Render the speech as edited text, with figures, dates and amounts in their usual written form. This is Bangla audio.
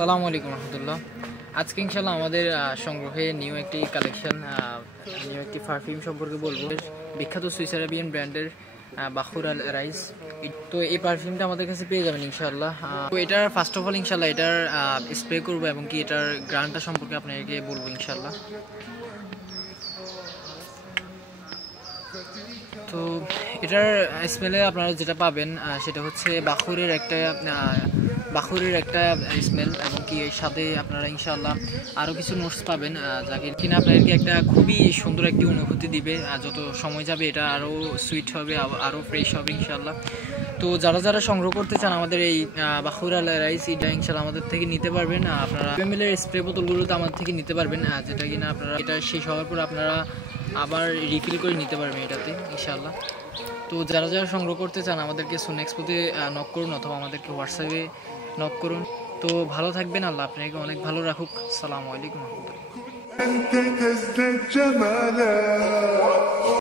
আসসালামু আলাইকুম রহমতুল্লাহ। আজকে ইনশাল্লাহ আমাদের সংগ্রহে নিউ একটি কালেকশন, নিউ একটি পারফিউম সম্পর্কে বলবো। বিখ্যাত সুইস আরাবিয়ান ব্র্যান্ডের বাখুর আল রাইস। তো এই পারফিউমটা আমাদের কাছে পেয়ে যাবেন ইনশাল্লাহ। তো এটার ফার্স্ট অফ অল ইনশাল্লাহ এটার স্প্রে করবো এবং কি এটার গ্রানটা সম্পর্কে আপনাকে বলবো ইনশাল্লাহ। তো এটার স্মেলে আপনারা যেটা পাবেন সেটা হচ্ছে বাখুরের একটা স্মেল এবং কি এর সাথে আপনারা ইনশাআল্লাহ আরও কিছু নোটস পাবেন, যাকে কিনা আপনাদেরকে একটা খুবই সুন্দর একটি অনুভূতি দিবে। যত সময় যাবে এটা আরও সুইট হবে, আরও ফ্রেশ হবে ইনশাআল্লাহ। তো যারা সংগ্রহ করতে চান আমাদের এই বাখুর আল রাইস, এটা ইনশাআল্লাহ আমাদের থেকে নিতে পারবেন। আপনারা এমএলের স্প্রে বোতলগুলোতে আমাদের থেকে নিতে পারবেন, যেটা কিনা আপনারা এটা শেষ হওয়ার পর আপনারা আবার রিফিল করে নিতে পারবেন এটাতে ইনশাআল্লাহ। তো যারা সংগ্রহ করতে চান আমাদেরকে সুনেক্সপোতে নক করুন অথবা আমাদেরকে হোয়াটসঅ্যাপে নক করুন। তো ভালো থাকবেন, আল্লাহ আপনাকে অনেক ভালো রাখুক। আসসালামু আলাইকুম রহমতুল্লাহ।